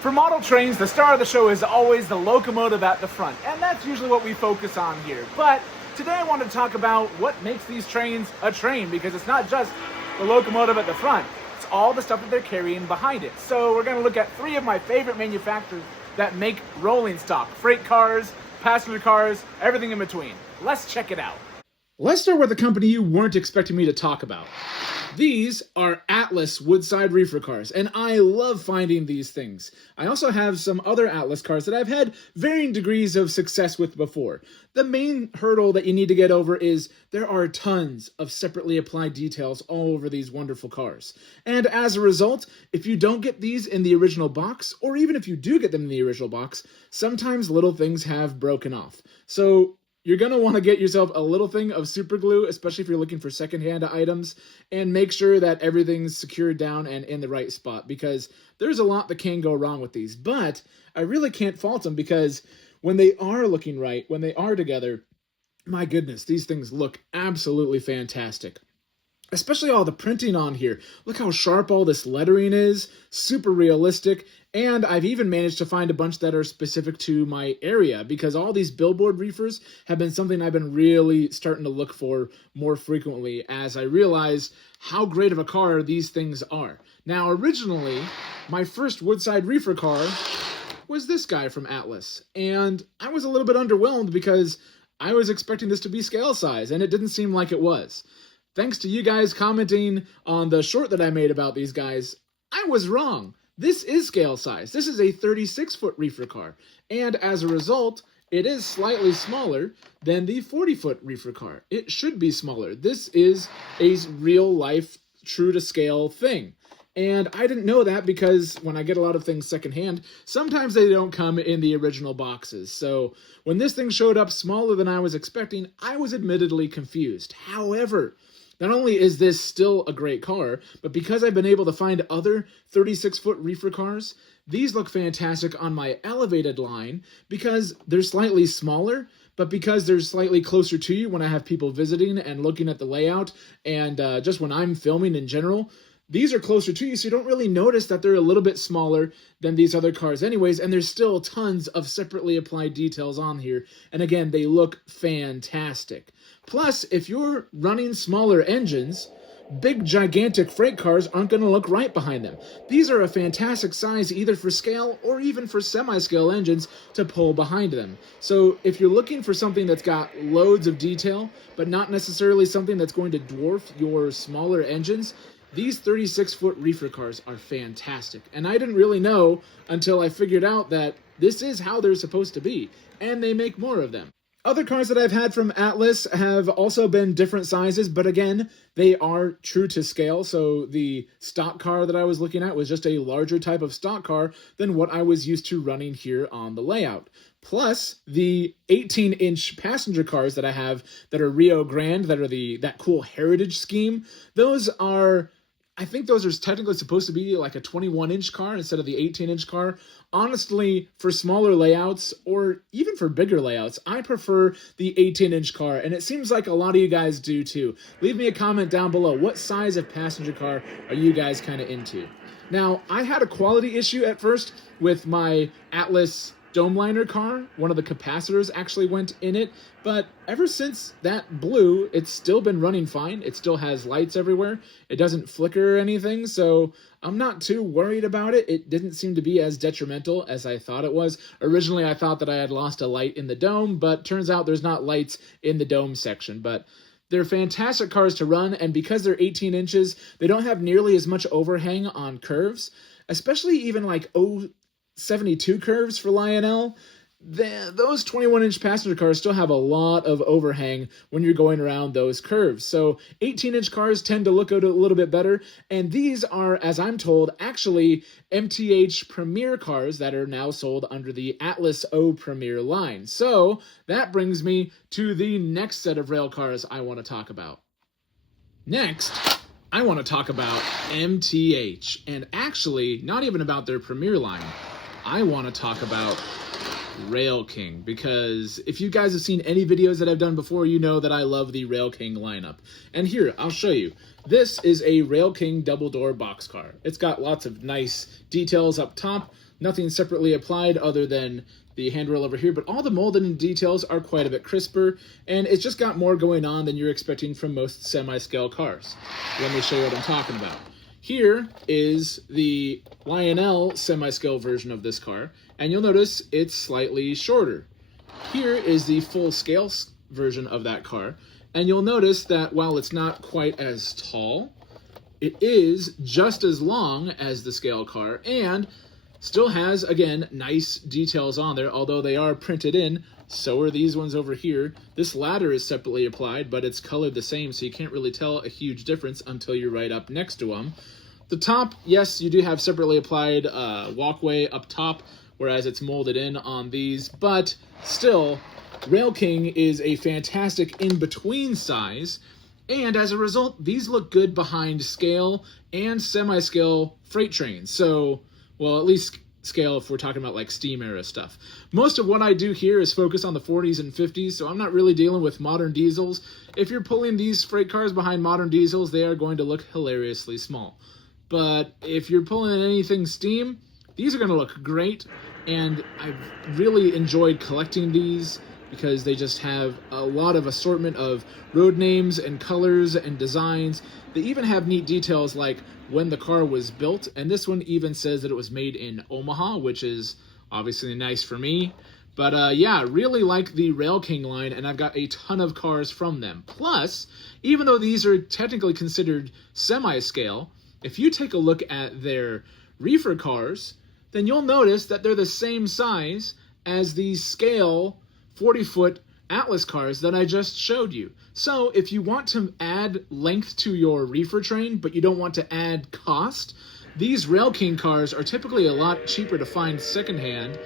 For model trains, the star of the show is always the locomotive at the front, and that's usually what we focus on here. But today I want to talk about what makes these trains a train, because it's not just the locomotive at the front, it's all the stuff that they're carrying behind it. So we're going to look at three of my favorite manufacturers that make rolling stock: freight cars, passenger cars, everything in between. Let's check it out. Let's start with a company you weren't expecting me to talk about. These are Atlas Woodside reefer cars, and I love finding these things. I also have some other Atlas cars that I've had varying degrees of success with before. The main hurdle that you need to get over is there are tons of separately applied details all over these wonderful cars. And as a result, if you don't get these in the original box, or even if you do get them in the original box, sometimes little things have broken off. So you're going to want to get yourself a little thing of super glue, especially if you're looking for secondhand items, and make sure that everything's secured down and in the right spot, because there's a lot that can go wrong with these. But I really can't fault them, because when they are looking right, when they are together, my goodness, these things look absolutely fantastic. Especially all the printing on here. Look how sharp all this lettering is, super realistic, and I've even managed to find a bunch that are specific to my area, because all these billboard reefers have been something I've been really starting to look for more frequently as I realize how great of a car these things are. Now, originally, my first Woodside reefer car was this guy from Atlas, and I was a little bit underwhelmed because I was expecting this to be scale size, and it didn't seem like it was. Thanks to you guys commenting on the short that I made about these guys, I was wrong. This is scale size. This is a 36-foot reefer car, and as a result, it is slightly smaller than the 40-foot reefer car. It should be smaller. This is a real-life, true-to-scale thing. And I didn't know that because when I get a lot of things secondhand, sometimes they don't come in the original boxes. So when this thing showed up smaller than I was expecting, I was admittedly confused. However, not only is this still a great car, but because I've been able to find other 36-foot reefer cars, these look fantastic on my elevated line because they're slightly smaller, but because they're slightly closer to you when I have people visiting and looking at the layout, and just when I'm filming in general, these are closer to you, so you don't really notice that they're a little bit smaller than these other cars anyways, and there's still tons of separately applied details on here, and again, they look fantastic. Plus, if you're running smaller engines, big gigantic freight cars aren't going to look right behind them. These are a fantastic size either for scale or even for semi-scale engines to pull behind them. So if you're looking for something that's got loads of detail, but not necessarily something that's going to dwarf your smaller engines, these 36-foot reefer cars are fantastic, and I didn't really know until I figured out that this is how they're supposed to be, and they make more of them. Other cars that I've had from Atlas have also been different sizes, but again, they are true to scale, so the stock car that I was looking at was just a larger type of stock car than what I was used to running here on the layout. Plus, the 18-inch passenger cars that I have that are Rio Grande, that are that cool heritage scheme, I think those are technically supposed to be like a 21-inch car instead of the 18-inch car. Honestly, for smaller layouts, or even for bigger layouts, I prefer the 18-inch car, and it seems like a lot of you guys do too. Leave me a comment down below. What size of passenger car are you guys kind of into? Now, I had a quality issue at first with my Atlas Domeliner car. One of the capacitors actually went in it, but ever since that blew, it's still been running fine. It still has lights everywhere. It doesn't flicker or anything, so I'm not too worried about it. It didn't seem to be as detrimental as I thought it was. Originally, I thought that I had lost a light in the dome, but turns out there's not lights in the dome section. But they're fantastic cars to run, and because they're 18 inches, they don't have nearly as much overhang on curves, especially even like 72 curves for Lionel. Those 21-inch passenger cars still have a lot of overhang when you're going around those curves. So 18-inch cars tend to look a little bit better, and these are, as I'm told, actually MTH Premier cars that are now sold under the Atlas O Premier line. So that brings me to the next set of rail cars I want to talk about. Next, I want to talk about MTH, and actually not even about their Premier line. I want to talk about RailKing, because if you guys have seen any videos that I've done before, you know that I love the RailKing lineup. And here, I'll show you. This is a RailKing double-door boxcar. It's got lots of nice details up top, Nothing separately applied other than the handrail over here, but all the molded in details are quite a bit crisper, and it's just got more going on than you're expecting from most semi-scale cars. Let me show you what I'm talking about. Here is the Lionel semi-scale version of this car, and you'll notice it's slightly shorter. Here is the full-scale version of that car, and you'll notice that while it's not quite as tall, it is just as long as the scale car, and still has, again, nice details on there, although they are printed in. So are these ones over here. This ladder is separately applied, but it's colored the same, so you can't really tell a huge difference until you're right up next to them. The top, yes, you do have separately applied walkway up top, whereas it's molded in on these, but still, RailKing is a fantastic in-between size, and as a result, these look good behind scale and semi-scale freight trains. So, well, at least scale if we're talking about like steam era stuff. Most of what I do here is focus on the 40s and 50s, so I'm not really dealing with modern diesels. If you're pulling these freight cars behind modern diesels, they are going to look hilariously small. But if you're pulling anything steam, these are going to look great, and I've really enjoyed collecting these because they just have a lot of assortment of road names and colors and designs. They even have neat details like when the car was built, and this one even says that it was made in Omaha, which is obviously nice for me. But yeah, really like the RailKing line, and I've got a ton of cars from them. Plus, even though these are technically considered semi-scale, if you take a look at their reefer cars, then you'll notice that they're the same size as the scale 40-foot Atlas cars that I just showed you. So if you want to add length to your reefer train, but you don't want to add cost, these RailKing cars are typically a lot cheaper to find secondhand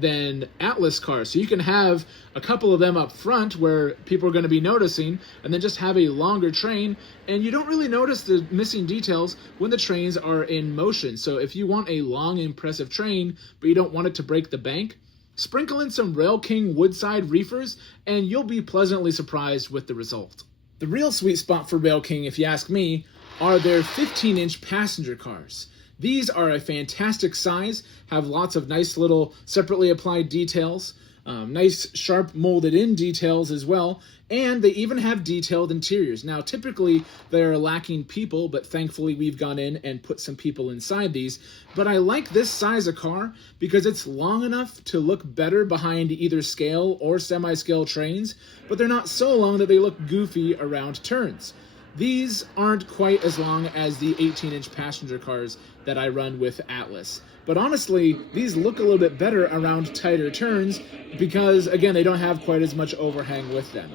than Atlas cars. So you can have a couple of them up front where people are going to be noticing, and then just have a longer train, and you don't really notice the missing details when the trains are in motion. So if you want a long, impressive train, but you don't want it to break the bank, sprinkle in some RailKing Woodside reefers, and you'll be pleasantly surprised with the result. The real sweet spot for RailKing, if you ask me, are their 15-inch passenger cars. These are a fantastic size, have lots of nice little separately applied details, nice sharp molded in details as well, and they even have detailed interiors. Now typically they're lacking people, but thankfully we've gone in and put some people inside these. But I like this size of car because it's long enough to look better behind either scale or semi-scale trains, but they're not so long that they look goofy around turns. These aren't quite as long as the 18-inch passenger cars that I run with Atlas. But honestly, these look a little bit better around tighter turns because, again, they don't have quite as much overhang with them.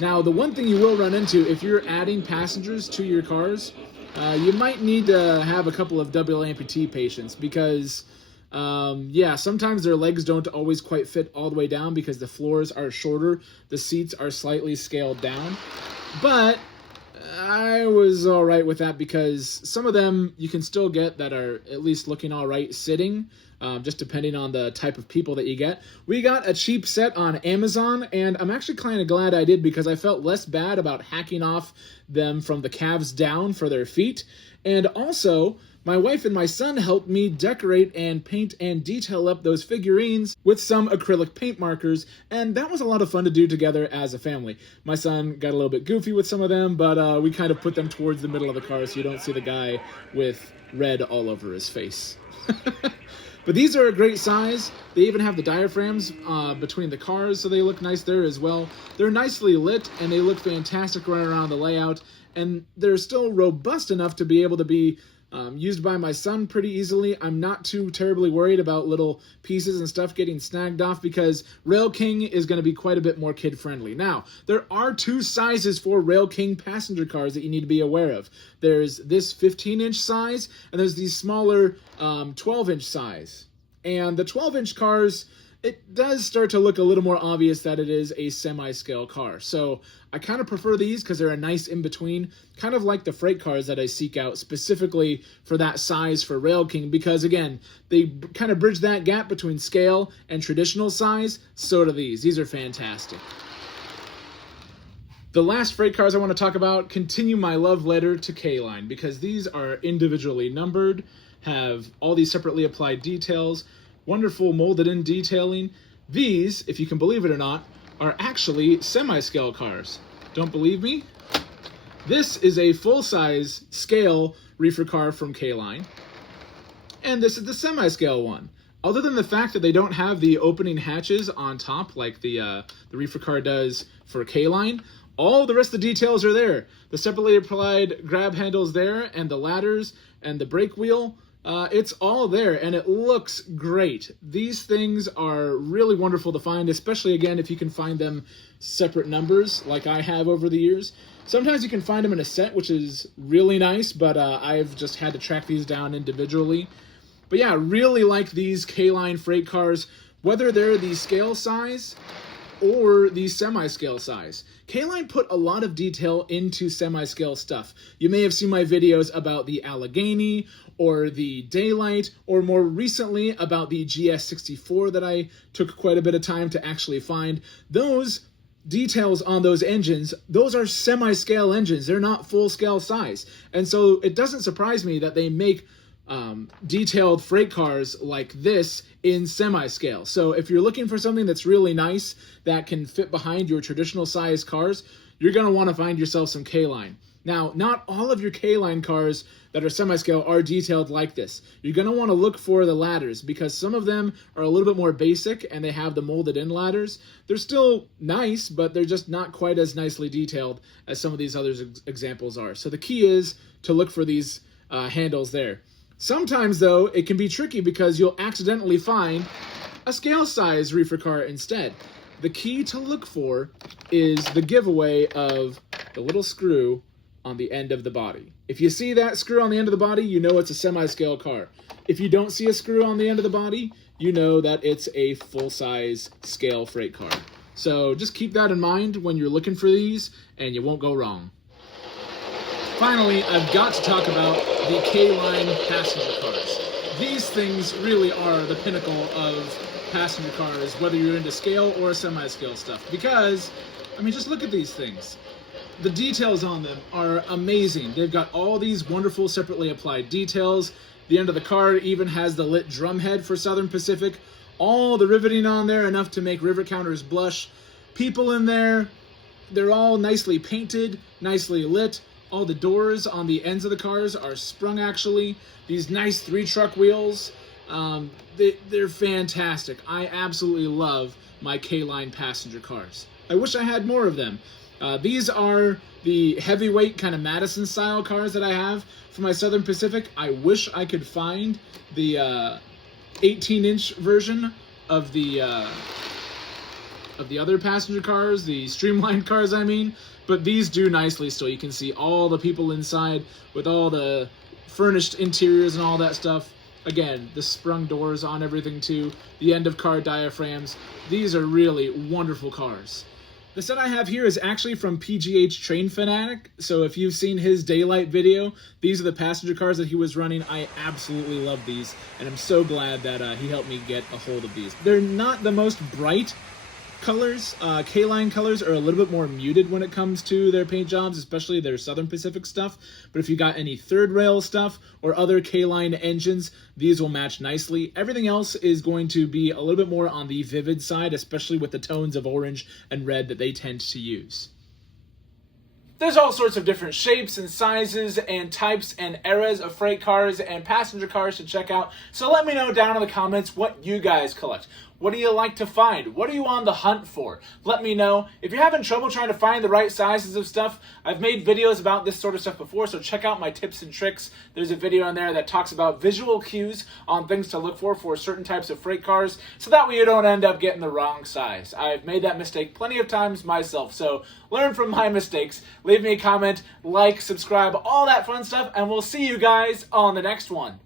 Now, the one thing you will run into if you're adding passengers to your cars, you might need to have a couple of double amputee patients because, yeah, sometimes their legs don't always quite fit all the way down because the floors are shorter, the seats are slightly scaled down. But I was all right with that because some of them you can still get that are at least looking all right sitting, just depending on the type of people that you get. We got a cheap set on Amazon, and I'm actually kind of glad I did because I felt less bad about hacking off them from the calves down for their feet. And also, my wife and my son helped me decorate and paint and detail up those figurines with some acrylic paint markers, and that was a lot of fun to do together as a family. My son got a little bit goofy with some of them, but we kind of put them towards the middle of the car so you don't see the guy with red all over his face. But these are a great size. They even have the diaphragms between the cars, so they look nice there as well. They're nicely lit, and they look fantastic right around the layout, and they're still robust enough to be able to be used by my son pretty easily. I'm not too terribly worried about little pieces and stuff getting snagged off because RailKing is going to be quite a bit more kid-friendly. Now, there are two sizes for RailKing passenger cars that you need to be aware of. There's this 15-inch size, and there's these smaller 12-inch size. And the 12-inch cars, it does start to look a little more obvious that it is a semi-scale car. So I kind of prefer these because they're a nice in-between, kind of like the freight cars that I seek out specifically for that size for RailKing because, again, they kind of bridge that gap between scale and traditional size. So do these. These are fantastic. The last freight cars I want to talk about continue my love letter to K-Line because these are individually numbered. have all these separately applied details, wonderful molded in detailing. These, if you can believe it or not, are actually semi-scale cars. Don't believe me? This is a full-size scale reefer car from K-Line, and this is the semi-scale one. Other than the fact that they don't have the opening hatches on top like the reefer car does for K-Line, all the rest of the details are there. The separately applied grab handles there, and the ladders, and the brake wheel, it's all there, and it looks great. These things are really wonderful to find, especially, again, if you can find them separate numbers, like I have over the years. Sometimes you can find them in a set, which is really nice, but I've just had to track these down individually. But yeah, really like these K-Line freight cars, whether they're the scale size or the semi-scale size. K-Line put a lot of detail into semi-scale stuff. You may have seen my videos about the Allegheny or the Daylight, or more recently about the GS64 that I took quite a bit of time to actually find. Those details on those engines, those are semi-scale engines. They're not full-scale size. And so it doesn't surprise me that they make detailed freight cars like this in semi-scale. So if you're looking for something that's really nice that can fit behind your traditional size cars, you're going to want to find yourself some K-Line. Now, not all of your K-Line cars that are semi-scale are detailed like this. You're going to want to look for the ladders because some of them are a little bit more basic and they have the molded in ladders. They're still nice, but they're just not quite as nicely detailed as some of these other examples are. So the key is to look for these handles there. Sometimes, though, it can be tricky because you'll accidentally find a scale size reefer car instead. The key to look for is the giveaway of the little screw on the end of the body. If you see that screw on the end of the body, you know it's a semi-scale car. If you don't see a screw on the end of the body, you know that it's a full-size scale freight car. So just keep that in mind when you're looking for these, and you won't go wrong. Finally, I've got to talk about the K-Line passenger cars. These things really are the pinnacle of passenger cars, whether you're into scale or semi-scale stuff. Because, I mean, just look at these things. The details on them are amazing. They've got all these wonderful separately applied details. The end of the car even has the lit drum head for Southern Pacific. All the riveting on there, enough to make rivet counters blush. People in there, they're all nicely painted, nicely lit. All the doors on the ends of the cars are sprung, actually. These nice 3-truck wheels, they're fantastic. I absolutely love my K-Line passenger cars. I wish I had more of them. These are the heavyweight kind of Madison style cars that I have for my Southern Pacific. I wish I could find the 18-inch version of the other passenger cars, the streamlined cars, I mean. But these do nicely still. You can see all the people inside with all the furnished interiors and all that stuff. Again, the sprung doors on everything too. The end of car diaphragms. These are really wonderful cars. The set I have here is actually from PGH Train Fanatic. So if you've seen his Daylight video, these are the passenger cars that he was running. I absolutely love these, and I'm so glad that he helped me get a hold of these. They're not the most bright colors. K-Line colors are a little bit more muted when it comes to their paint jobs, especially their Southern Pacific stuff. But if you got any third rail stuff or other K-Line engines, these will match nicely. Everything else is going to be a little bit more on the vivid side, especially with the tones of orange and red that they tend to use. There's all sorts of different shapes and sizes and types and eras of freight cars and passenger cars to check out. So let me know down in the comments what you guys collect. What do you like to find? What are you on the hunt for? Let me know. If you're having trouble trying to find the right sizes of stuff, I've made videos about this sort of stuff before, so check out my tips and tricks. There's a video in there that talks about visual cues on things to look for certain types of freight cars, so that way you don't end up getting the wrong size. I've made that mistake plenty of times myself, so learn from my mistakes. Leave me a comment, like, subscribe, all that fun stuff, and we'll see you guys on the next one.